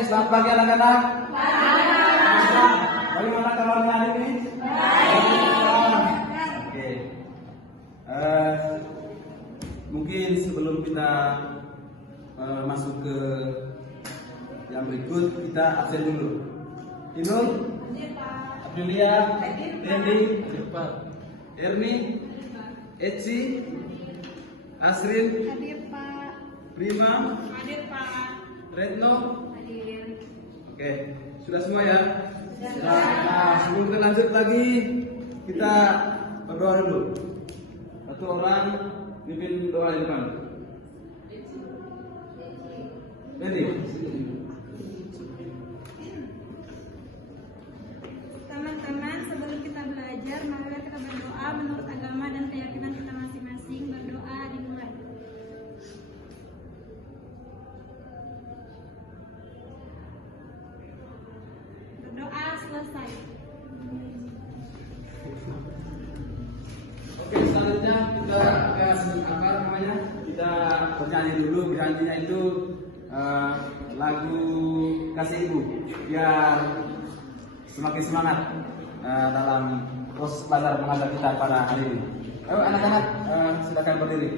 selamat pagi anak-anak. Bagaimana kabarnya hari ini? Oke. Mungkin sebelum kita masuk ke yang berikut, kita absen dulu. Inul, Abdulia, Dendi, Erni, Eci, Asrin, Hadir Pak. Prima, Hadir Pak. Retno. Hadir. Oke, sudah semua ya? Sudah. Nah, sebelum kita lanjut lagi, kita berdoa dulu. Satu orang pimpin doa di depan. Dendi. Teman-teman, sebelum kita belajar, marilah kita berdoa menurut agama dan keyakinan kita masing-masing. Berdoa dimulai. Berdoa selesai. Oke, selanjutnya kita kita bernyanyi dulu. Bernyanyinya itu lagu Kasih Ibu, biar semakin semangat dalam proses belajar mengajar kita pada hari ini. Ayo anak-anak, silakan berdiri.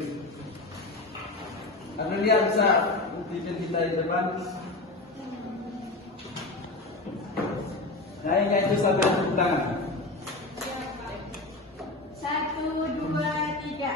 Karena dia bisa pimpin kita di depan. Nah, yang itu sampai tepuk tangan. 1, 2, 3.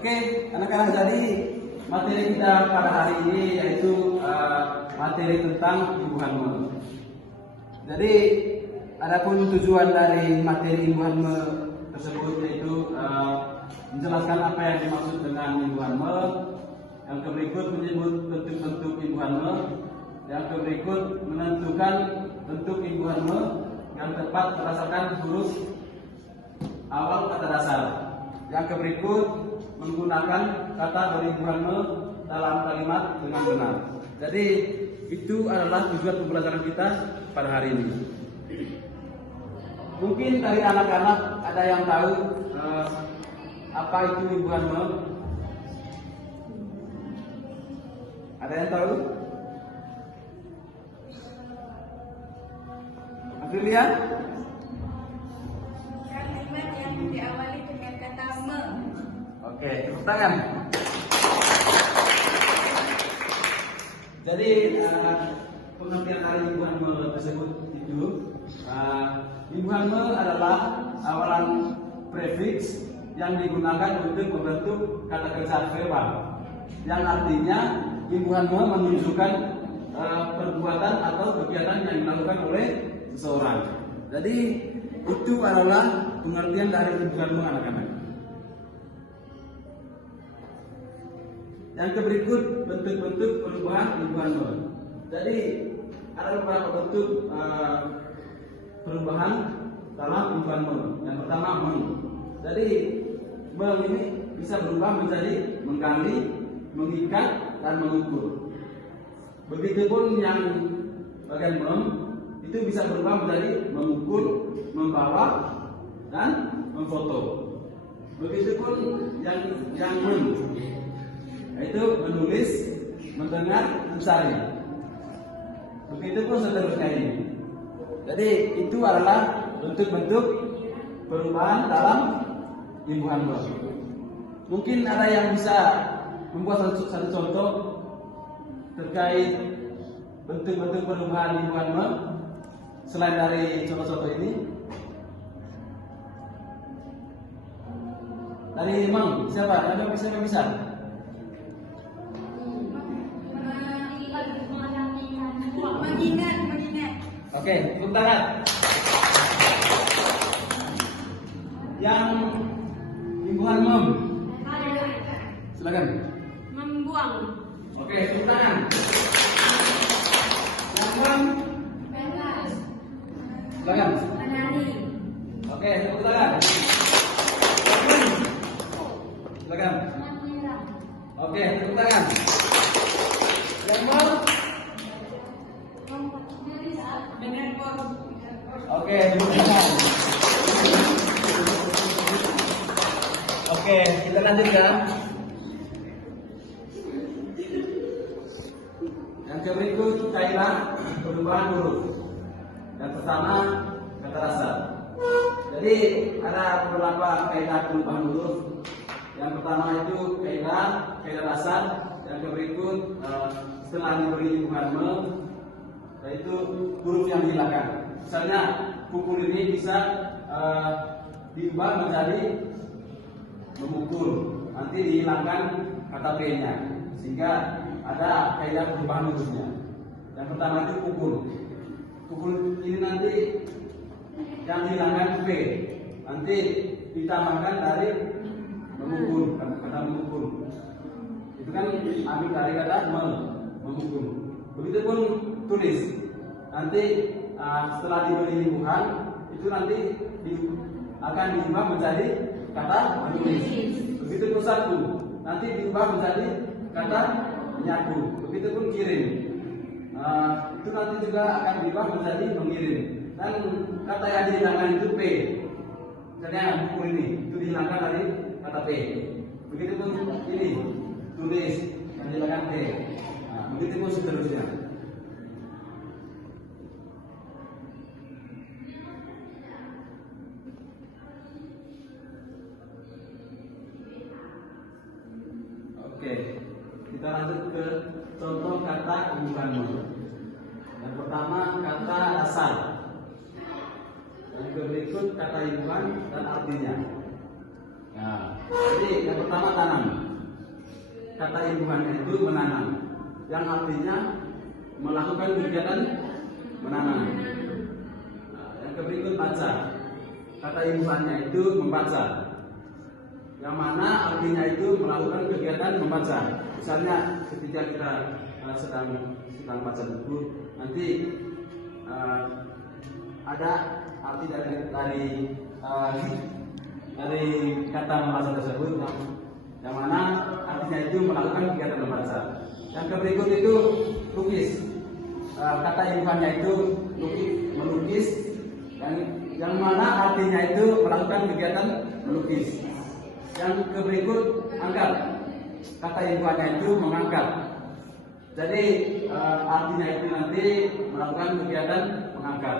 Oke, anak-anak, jadi materi kita pada hari ini yaitu materi tentang ibu hamil. Jadi, adapun tujuan dari materi ibu hamil tersebut yaitu menjelaskan apa yang dimaksud dengan ibu hamil. Yang berikut menyebut bentuk-bentuk ibu hamil. Yang berikut menentukan bentuk ibu hamil yang tepat berdasarkan huruf awal kata dasar. Yang berikut menggunakan kata dari ibu hamil dalam kalimat dengan benar. Jadi itu adalah tujuan pembelajaran kita pada hari ini. Mungkin dari anak-anak ada yang tahu apa itu ibu hamil? Ada yang tahu? Aprilia? Kalimat yang diawali dengan kata me. Oke, tepuk tangan. Jadi pengertian dari ibu hamil tersebut itu ibu hamil adalah awalan prefix yang digunakan untuk membentuk kata kerja verbal yang artinya ibu hamil menunjukkan perbuatan atau kegiatan yang dilakukan oleh seseorang. Jadi itu adalah pengertian dari ibu hamil anak-anak. Yang berikut bentuk-bentuk perubahan ibu hamil. Jadi ada beberapa bentuk perubahan dalam ibu hamil. Yang pertama meng. Jadi meng ini bisa berubah menjadi menggali, mengikat, dan mengukur. Begitupun yang bagian meng itu bisa berubah menjadi mengukur, membawa, dan memfoto. Begitupun yang men yaitu menulis, mendengar, mencari. Begitupun seterusnya ini. Jadi itu adalah bentuk-bentuk perubahan dalam ibu hamil. Mungkin ada yang bisa membuat satu contoh terkait bentuk-bentuk perubahan ibu hamil selain dari contoh-contoh ini. Dari Mang, siapa? Ada yang bisa? Mengingat. Oke, tepuk tangan. Yang ibu hamil, silakan. Membuang. Oke, tepuk tangan. Yang mem, Tangan. Menari. Oke, tepuk tangan. Silakan. Menyerang. Oke, tepuk tangan. Yang mau? Oke, tepuk tangan. Oke, kita lanjutkan. Yang berikut kaidah perubahan huruf. Yang pertama kata dasar. Jadi ada beberapa kaidah perubahan huruf. Yang pertama itu kaidah dasar. Yang berikut setelah diberi huruf yaitu huruf yang dihilangkan. Misalnya pukul ini bisa diubah menjadi memukul, nanti dihilangkan kata P-nya sehingga ada kaidah perubahan hurufnya. Yang pertama itu pukul. Pukul ini nanti yang dihilangkan P, nanti ditambahkan dari memukul, kata memukul. Itu kan ambil dari kata memukul. Begitupun tulis. Nanti setelah diberi himbuhan itu nanti akan diubah menjadi kata menulis. Begitupun satu, nanti diubah menjadi kata menyaku. Begitupun kirim. Itu nanti juga akan diubah menjadi mengirim. Dan kata yang dihilangkan itu P. Misalnya buku ini itu dihilangkan dari kata P. Begitupun ini tulis yang dihilangkan P. Begitupun seterusnya. Oke, kita lanjut ke contoh kata himbuhan. Yang pertama kata dasar. Yang berikut kata himbuhan dan artinya. Nah, jadi yang pertama tanam. Kata himbuhan itu menanam. Yang artinya melakukan kegiatan menanam. Nah, yang berikut baca. Kata himbuhannya itu membaca. Yang mana artinya itu melakukan kegiatan membaca. Misalnya ketika kita sedang baca buku, nanti ada arti dari kata membaca tersebut, yang mana artinya itu melakukan kegiatan membaca. Yang berikut itu lukis. Kata himbuhannya itu melukis, yang mana artinya itu melakukan kegiatan melukis. Yang berikut angkat. Kata himbuhannya itu mengangkat. Jadi artinya itu nanti melakukan kegiatan mengangkat.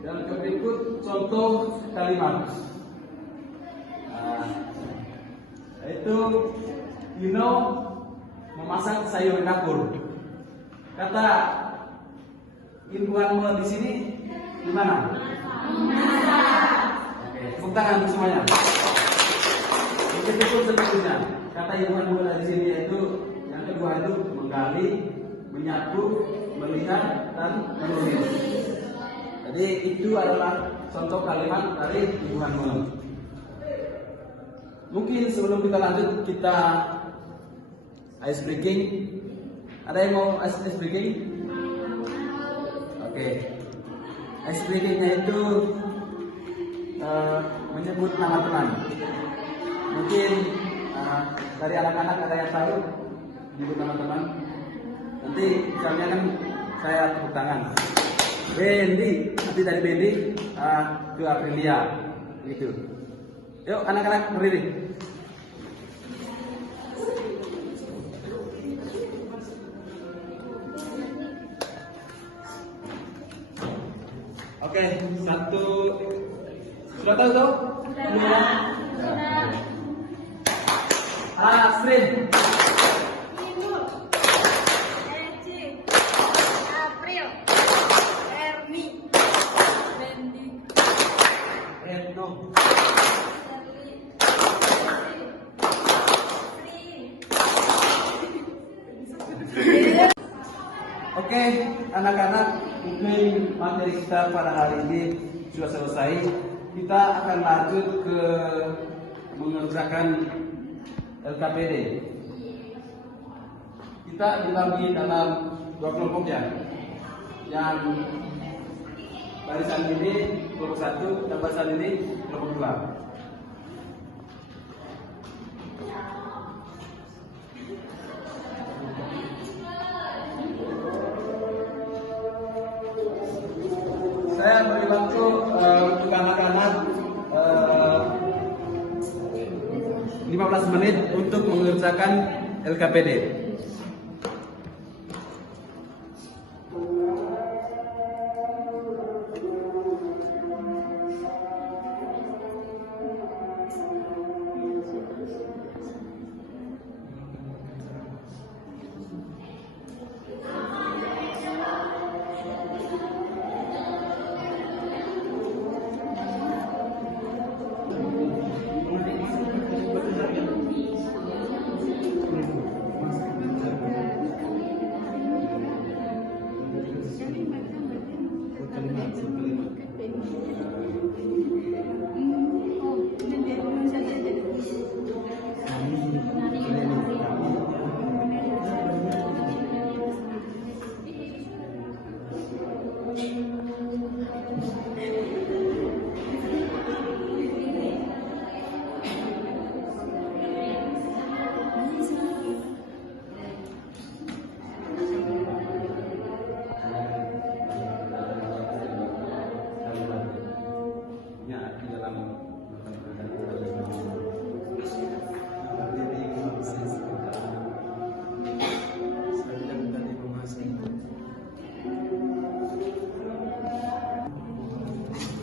Dan berikut contoh kalimat. Yaitu memasak sayur dapur. Kata himbuhanmu di sini gimana? Oke, tepuk tangan semuanya. Begitu seterusnya. Kata himbuhanmu di sini yaitu yang kedua itu menggali, menyapu, melihat dan menulis. Jadi itu adalah contoh kalimat dari himbuhanmu. Mungkin sebelum kita lanjut kita ice breaking. Ada yang mau ice breaking? Oke. Ice breaking-nya itu menyebut nama teman. Mungkin dari anak-anak ada yang tahu menyebut nama teman. Nanti misalnya kan saya tepuk tangan. Bendi, nanti dari Bendi ke Aprilia, gitu. Yuk anak-anak berdiri. Oke, satu. Sudah tahu toh? Sudah. Asrin. Ibu. Eci. April. Erni. Bendi. Endo. Oke, anak-anak, mungkin materi kita pada hari ini sudah selesai. Kita akan lanjut ke mengerjakan LKPD. kita dibagi dalam dua kelompok ya. Yang barisan ini kelompok 1 dan barisan ini kelompok 2. Saya beri waktu untuk anak-anak 15 menit untuk mengerjakan LKPD.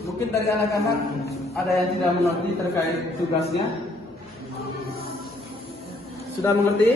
Mungkin dari anak-anak ada yang tidak mengerti terkait tugasnya. Sudah mengerti?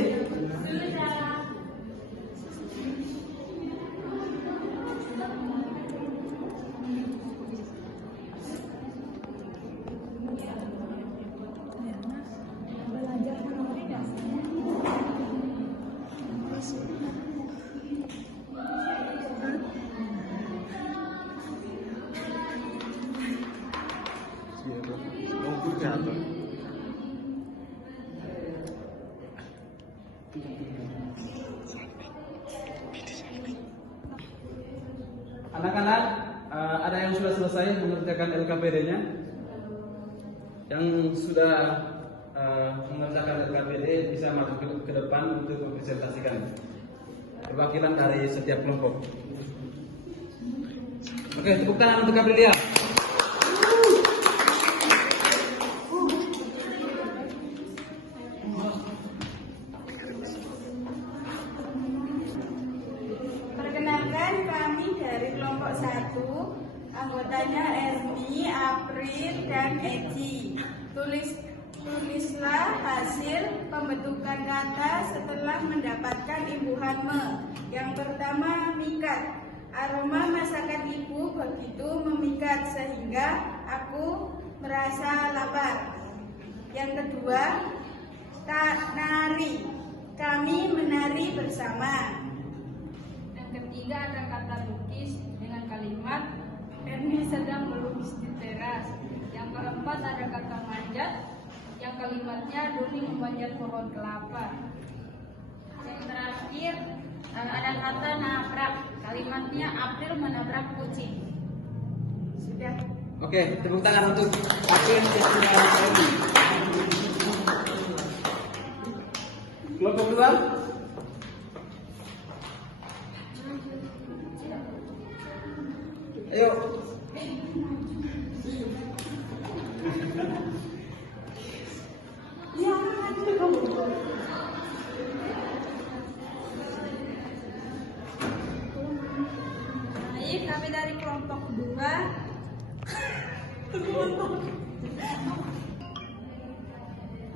Anak-anak, ada yang sudah selesai mengerjakan LKPD-nya? Yang sudah mengerjakan LKPD bisa masuk ke depan untuk mempresentasikan perwakilan dari setiap kelompok. Oke, tepuk tangan untuk Aprilia. Perkenalkan, kami dari kelompok 1, anggotanya Erni, April, dan Eci. Tulislah hasil pembentukan kata setelah mendapatkan imbuhan me. Yang pertama, mikat. Aroma masakan ibu begitu memikat sehingga aku merasa lapar. Yang kedua, nari. Kami menari bersama. Yang ketiga ada kata lukis dengan kalimat Erni sedang melukis di teras. Yang keempat ada kata manjat, yang kalimatnya Doni memanjat pohon kelapa. Yang terakhir ada kata nabrak, kalimatnya April menabrak kucing. Sudah. Oke, tepuk tangan untuk April yang sudah mengerti. Kelompok 2. Ayo. Baik, kami dari kelompok 2.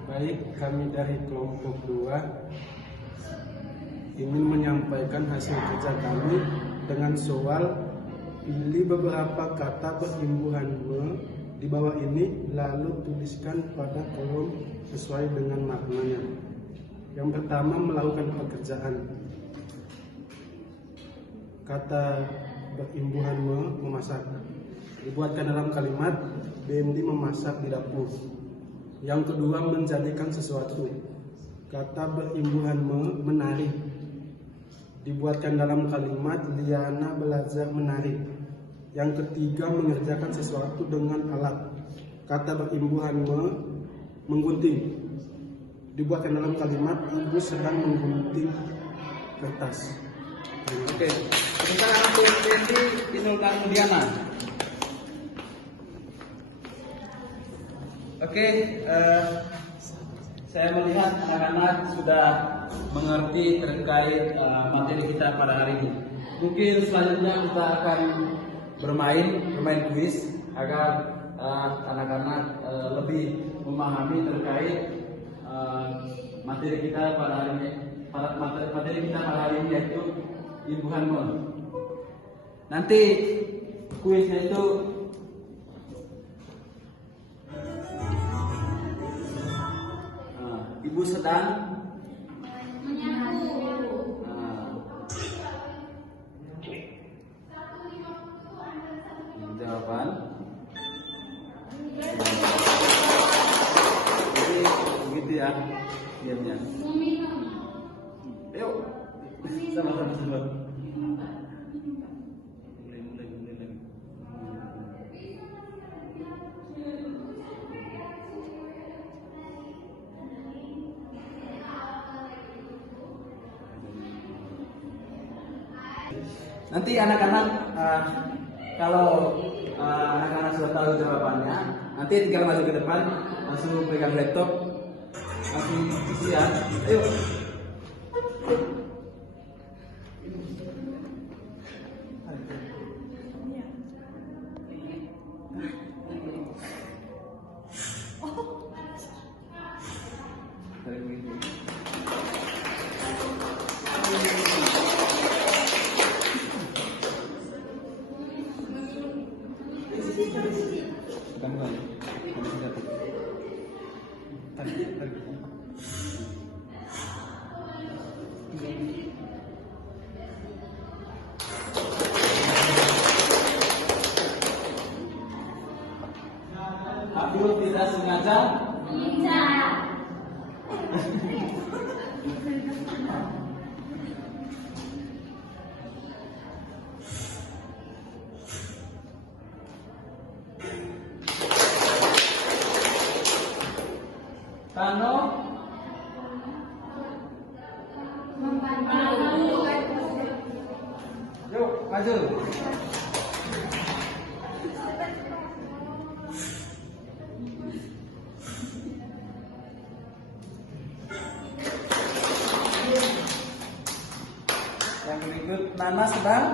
Baik, kami dari kelompok 2 ingin menyampaikan hasil kerja kami dengan soal pilih beberapa kata berimbuhan me di bawah ini lalu tuliskan pada kolom sesuai dengan maknanya. Yang pertama, melakukan pekerjaan. Kata berimbuhan me, memasak. Dibuatkan dalam kalimat Bendi memasak di dapur. Yang kedua, menjadikan sesuatu. Kata berimbuhan me, menari. dibuatkan dalam kalimat Liana belajar menari. Yang ketiga, mengerjakan sesuatu dengan alat. Kata berimbuhan menggunting, dibuatkan dalam kalimat ibu sedang menggunting kertas. Oke, tentang anak TNI Inul Karmudiana. Oke, saya melihat anak-anak sudah mengerti terkait materi kita pada hari ini. Mungkin selanjutnya kita akan bermain kuis agar anak-anak lebih memahami terkait materi kita pada hari ini. Materi kita pada hari ini yaitu imbuhan me. Nanti kuisnya itu ibu sedang menyapu. Jawaban. Jadi begitu ya, diamnya. Ayo, sama-sama. Mulai lagi. Nanti anak-anak kalau anak-anak sudah tahu jawabannya, nanti tinggal maju ke depan, langsung pegang laptop, langsung isi ya. Ayo. Abdul tidak sengaja Tano yuk maju. Yang berikut Nana sedang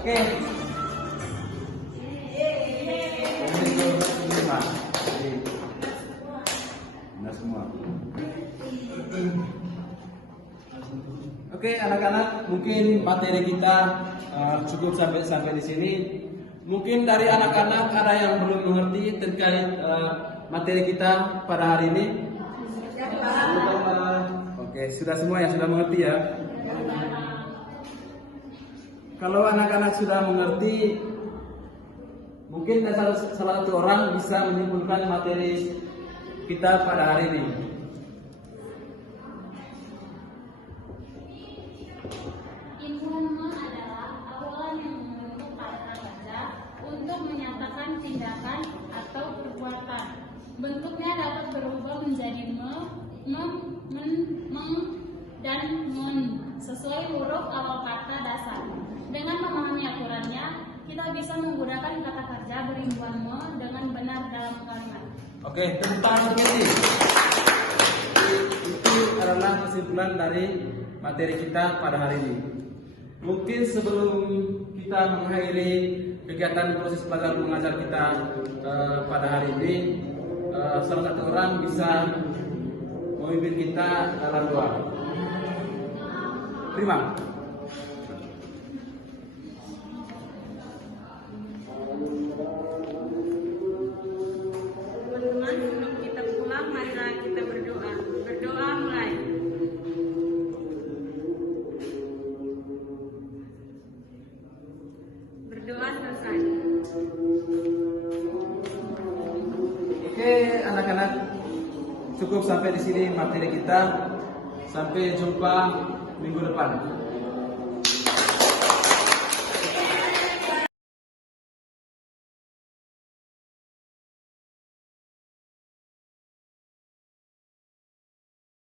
Oke. Nah, semua. Oke, anak-anak, mungkin materi kita cukup sampai di sini. Mungkin dari anak-anak ada yang belum mengerti terkait materi kita pada hari ini. Oke, sudah semua yang sudah mengerti ya. Kalau anak-anak sudah mengerti, mungkin salah satu orang bisa menyimpulkan materi kita pada hari ini. Imbuhan adalah awalan yang membentuk kata kerja untuk menyatakan tindakan atau perbuatan. Bentuknya dapat berubah menjadi meng, dan men sesuai huruf awal kata dasar. Dengan memahami aturannya, kita bisa menggunakan kata kerja berimbuhan me dengan benar dalam kalimat. Oke, tentang begini. Itu adalah kesimpulan dari materi kita pada hari ini. Mungkin sebelum kita mengakhiri kegiatan proses belajar mengajar kita pada hari ini, salah satu orang bisa memimpin kita dalam doa. Terima. Teman-teman, sebelum kita pulang, marilah kita berdoa. Berdoa mulai. cukup sampai di sini materi kita. Sampai jumpa minggu depan.